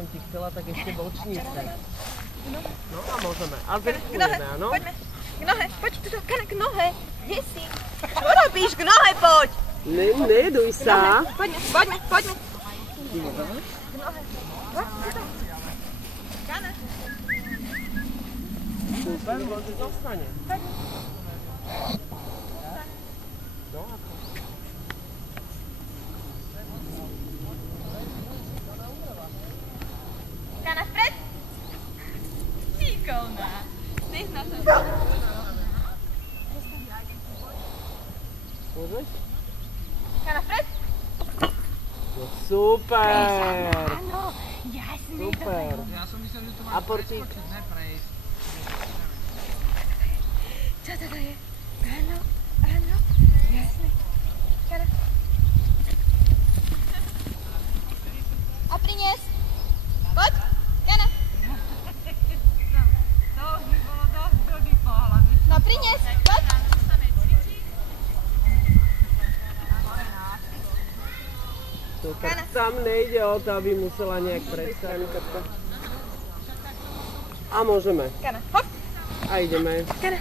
som ti chcela, tak ešte bočnice. No a môžeme. A zrýchlujeme, áno? Poďme. K nohe, poď tu, k nohe. Kde si? Čo robíš? K nohe poď. Nejeduj sa. Poďme. K nohe. Kana. Super, môže zostane. No a to. Kana vpred. Šikovná. Nech na to. Môžeš? Kana vpred. No super. Áno, jasne. Super. Ja som myslel, že to A portík? ne prejsť. Čo toto je? Áno, jasne. Kana. A prinies. Poď, Kana. To už by bolo dosť blbý pohľad. No prinies, poď. Super. Tam nejde o to, aby musela nejak prestať. A môžeme. Kana, hop. A ideme. Kana,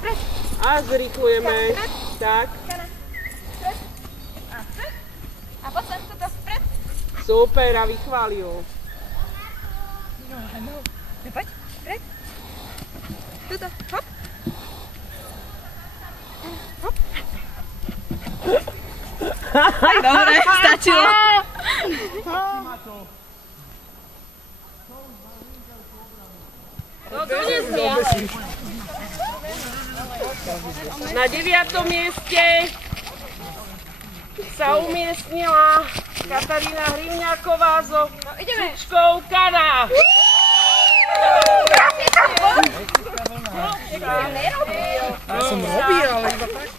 vpred. A zrýchlujeme. Tak. Kana, vpred. A vpred. A poď sem, tuto vpred. Super, a vychválil. No, áno. No poď, vpred. Tuto, hop. Hop. Tak dobre, stačilo. No donesli. Na 9. mieste sa umiestnila Katarína Hrimňáková so šičkou Kana. Ja som robil, ale iba tak.